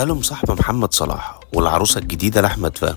قالوا مصاحبة محمد صلاح والعروسة الجديدة لأحمد فهمي،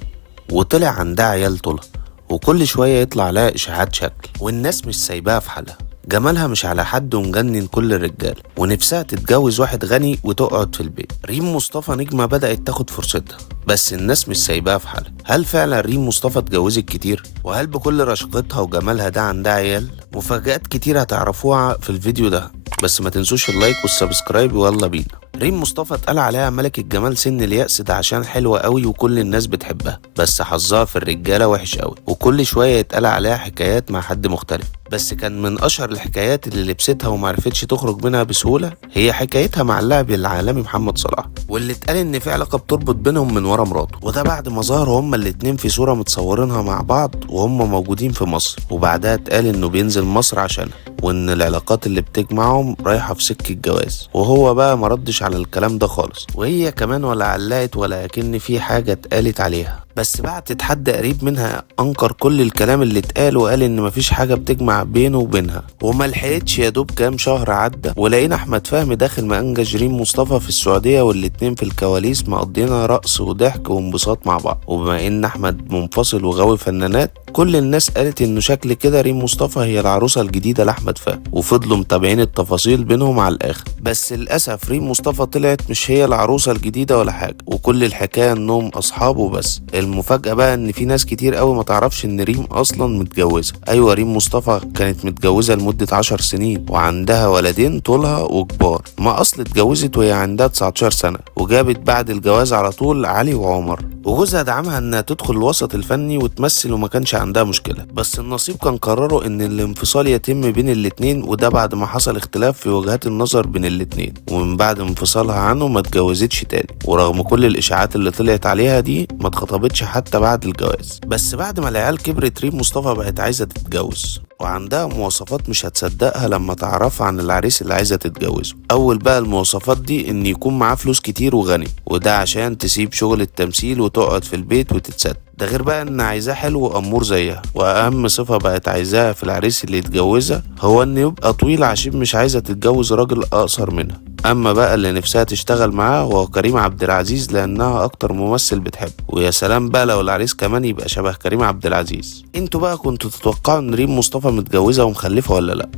وطلع عندها عيال طولها، وكل شوية يطلع لها إشاعات شكل، والناس مش سايباها في حالها. جمالها مش على حد ومجنن كل الرجال، ونفسها تتجوز واحد غني وتقعد في البيت. ريم مصطفى نجمة بدأت تاخد فرصتها، بس الناس مش سايباها في حالها. هل فعلا ريم مصطفى اتجوزت كتير؟ وهل بكل رشاقتها وجمالها ده عندها عيال؟ مفاجآت كتير هتعرفوها في الفيديو ده، بس ما تنسوش اللايك والسبسكرايب ويلا بينا. ريم مصطفى اتقال عليها ملكة جمال سن اليأس ده عشان حلوة قوي وكل الناس بتحبها، بس حظها في الرجالة وحش قوي، وكل شوية يتقال عليها حكايات مع حد مختلف. بس كان من اشهر الحكايات اللي لبستها ومعرفتش تخرج منها بسهولة هي حكايتها مع اللاعب العالمي محمد صلاح، واللي اتقال ان في علاقة بتربط بينهم من ورا مراته، وده بعد ما ظهروا هما الاتنين في صورة متصورينها مع بعض وهم موجودين في مصر. وبعدها اتقال انه بينزل مصر عشانها، وان العلاقات اللي بتجمعهم رايحة في سكة جواز، وهو بقى مردش على الكلام ده خالص، وهي كمان ولا علقت ولا كأن في حاجة اتقالت عليها. بس بعتت حد قريب منها انكر كل الكلام اللي اتقال وقال ان مفيش حاجة بتجمع بينه وبينها، وما لحقتش يا دوب كام شهر عدى ولقينا احمد فهمي داخل مأنجج ريم مصطفى في السعودية، والاتنين في الكواليس مقضينا رقص وضحك وانبساط مع بعض. وبما ان احمد منفصل وغاوي فنانات، كل الناس قالت انه شكل كده ريم مصطفى هي العروسة الجديدة لاحمد فهمي، وفضلوا متابعين التفاصيل بينهم على الاخر. بس للاسف ريم مصطفى طلعت مش هي العروسة الجديدة ولا حاجة، وكل الحكاية انهم اصحاب وبس. المفاجأة بقى ان في ناس كتير قوي ما تعرفش ان ريم اصلا متجوزة. ايوه، ريم مصطفى كانت متجوزة لمدة 10 سنين وعندها ولدين طولها وكبار. ما اصل اتجوزت وهي عندها 19 سنة، وجابت بعد الجواز على طول علي وعمر، وجوزها دعمها انها تدخل الوسط الفني وتمثل وما كانش عندها مشكلة. بس النصيب كان قرروا ان الانفصال يتم بين الاتنين، وده بعد ما حصل اختلاف في وجهات النظر بين الاتنين، ومن بعد انفصالها عنه ما اتجوزتش تاني. ورغم كل الاشاعات اللي طلعت عليها دي ما اتخطبتش حتى بعد الجواز. بس بعد ما العيال كبرت ريم مصطفى بقت عايزة تتجوز، وعندها مواصفات مش هتصدقها لما تعرف عن العريس اللي عايزة تتجوزه. اول بقى المواصفات دي ان يكون معاه فلوس كتير وغني، وده عشان تسيب شغل التمثيل وتقعد في البيت وتتسد. ده غير بقى ان عايزاه حلو وامور زيها. واهم صفة بقت عايزاها في العريس اللي يتجوزها هو انه يبقى طويل، عشان مش عايزة تتجوز راجل اقصر منها. اما بقى اللي نفسها تشتغل معاه هو كريم عبد العزيز، لانها اكتر ممثل بتحبه. ويا سلام بقى لو العريس كمان يبقى شبه كريم عبد العزيز. انتوا بقى كنتوا تتوقعوا ان ريم مصطفى متجوزة ومخلفة ولا لا؟